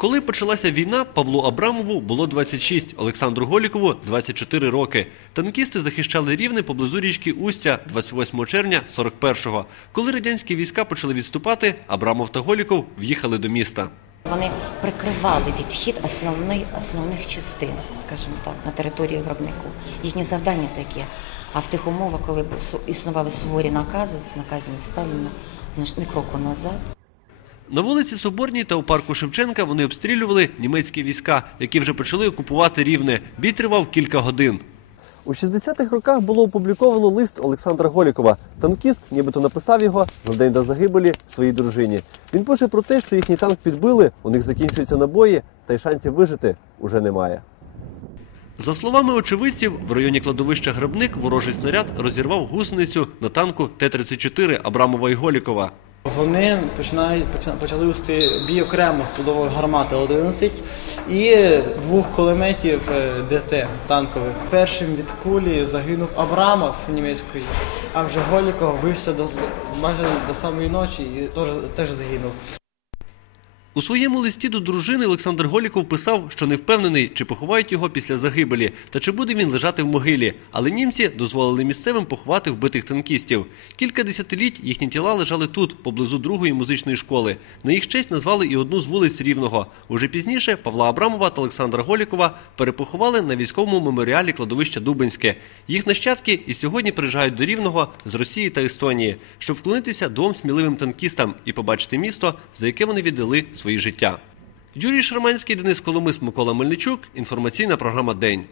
Коли почалася війна, Павлу Абрамову було 26, Олександру Голікову 24 роки. Танкісти захищали рівне поблизу річки Устя 28 червня 41-го. Коли радянські війська почали відступати, Абрамов та Голіков в'їхали до міста. Вони прикривали відхід основний, основних частин, скажімо так, на території гробнику. Їхні завдання такі. А в тих умовах, коли існували суворі накази, наказані Сталіна, ні кроку назад. На вулиці Соборній та у парку Шевченка вони обстрілювали німецькі війська, які вже почали окупувати рівне. Бій тривав кілька годин. У 60-х роках було опубліковано лист Олександра Голікова. Танкіст нібито написав його за день до загибелі своїй дружині. Він пише про те, що їхній танк підбили, у них закінчуються набої, та й шансів вижити уже немає. За словами очевидців, в районі кладовища Грабник ворожий снаряд розірвав гусеницю на танку Т-34 Абрамова і Голікова. Вони починають почали вести бій окремо судової гармати 11 і двох кулеметів е, ДТ танкових. Першим від кулі загинув Абрамов німецької, а вже Голіков вбився до майже до самої ночі і теж, теж загинув. У своєму листі до дружини Олександр Голіков писав, що не впевнений, чи поховають його після загибелі, та чи буде він лежати в могилі. Але німці дозволили місцевим поховати вбитих танкістів. Кілька десятиліть їхні тіла лежали тут, поблизу другої музичної школи. На їх честь назвали і одну з вулиць Рівного. Уже пізніше Павла Абрамова та Олександра Голікова перепоховали на військовому меморіалі кладовища Дубинське. Їх нащадки і сьогодні приїжджають до Рівного з Росії та Естонії, щоб вклонитися двом сміливим танкістам і побачити місто, за яке вони віддали свої життя. Юрій Шерманський, Денис Коломис, Микола Мельничук. Інформаційна програма День.